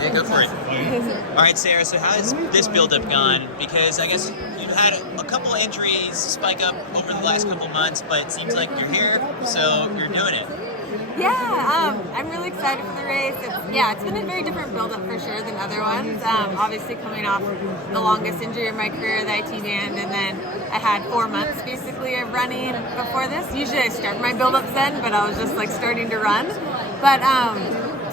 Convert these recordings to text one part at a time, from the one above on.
Yeah, go for it. All right, Sarah, so how has this build-up gone? Because I guess you've had a couple injuries spike up over the last couple months, but it seems like you're here, so you're doing it. Yeah, I'm really excited for the race. It's been a very different build-up for sure than other ones. Obviously coming off the longest injury of my career, the IT band, and then I had 4 months basically of running before this. Usually I start my build-ups then, but I was just like starting to run. But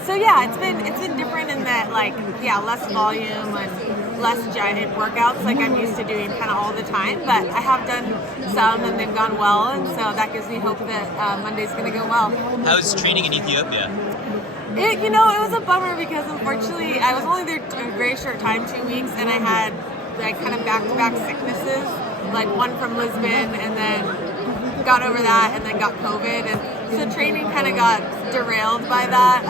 so yeah, it's been different in that less volume and less giant workouts like I'm used to doing kind of all the time. But I have done some and they've gone well, and so that gives me hope that Monday's going to go well. How's training in Ethiopia? It was a bummer because unfortunately I was only there a very short time, 2 weeks, and I had like kind of back-to-back sicknesses, like one from Lisbon and then got over that and then got COVID, and so training kind of got derailed by that.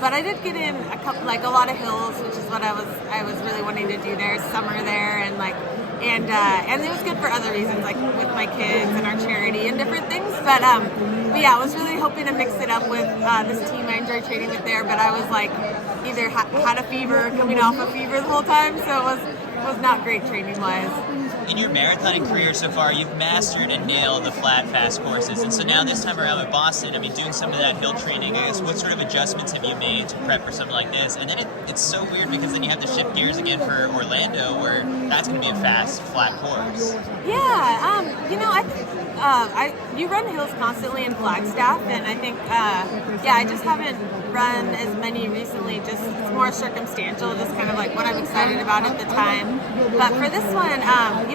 But I did get in a lot of hills, which is what I was really wanting to do there, summer there, and it was good for other reasons, like with my kids and our charity and different things. But yeah, I was really hoping to mix it up with this team I enjoy training with there. But I was like either had a fever, coming off a fever the whole time, so it was not great training wise. In your marathoning career so far, you've mastered and nailed the flat, fast courses. And so now this time around with Boston, doing some of that hill training, I guess, what sort of adjustments have you made to prep for something like this? And then it's so weird because then you have to shift gears again for Orlando, where that's going to be a fast, flat course. Yeah, I think you run hills constantly in Flagstaff, and I think, I just haven't run as many recently, just it's more circumstantial, just kind of like what I'm excited about at the time. But for this one,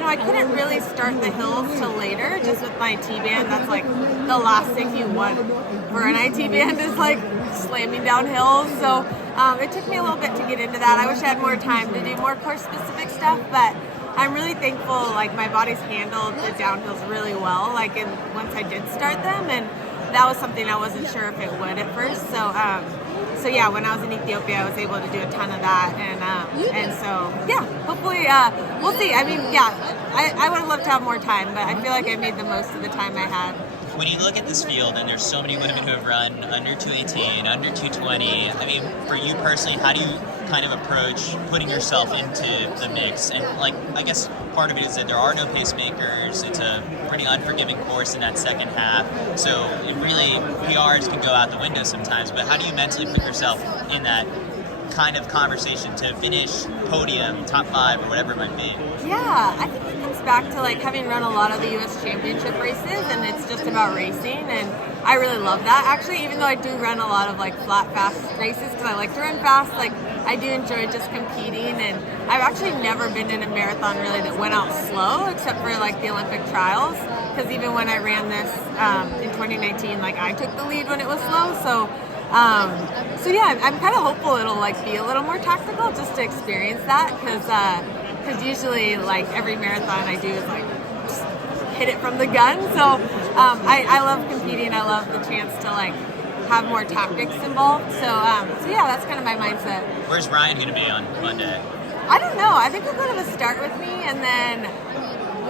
I couldn't really start the hills till later, just with my T-band. That's like the last thing you want for an IT band is like slamming down hills. So it took me a little bit to get into that. I wish I had more time to do more course specific stuff, but I'm really thankful, like my body's handled the downhills really well, once I did start them, and that was something I wasn't sure if it would at first. So yeah, when I was in Ethiopia, I was able to do a ton of that, and so yeah, hopefully we'll see. I would have loved to have more time, but I feel like I made the most of the time I had. When you look at this field, and there's so many women who have run under 218, under 220, for you personally, how do you kind of approach putting yourself into the mix? And I guess part of it is that there are no pacemakers. It's a pretty unforgiving course in that second half. So it really, PRs can go out the window sometimes, but how do you mentally put yourself in that kind of conversation to finish podium, top 5, or whatever it might be? Yeah, I think it comes back to having run a lot of the U.S. Championship races, and it's just about racing, and I really love that. Actually, even though I do run a lot of flat, fast races because I like to run fast, I do enjoy just competing, and I've actually never been in a marathon really that went out slow, except for the Olympic trials, because even when I ran this in 2019, I took the lead when it was slow, so yeah, I'm kind of hopeful it'll be a little more tactical just to experience that, because usually every marathon I do is just hit it from the gun. So I love competing. I love the chance to have more tactics involved. So yeah, that's kind of my mindset. Where's Ryan going to be on Monday? I don't know. I think he'll go to the start with me, and then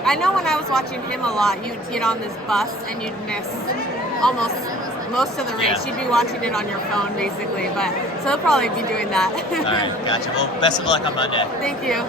I know when I was watching him a lot, you'd get on this bus and you'd miss almost most of the race. You'd be watching it on your phone, basically. But so he'll probably be doing that. All right, gotcha. Well, best of luck on Monday. Thank you.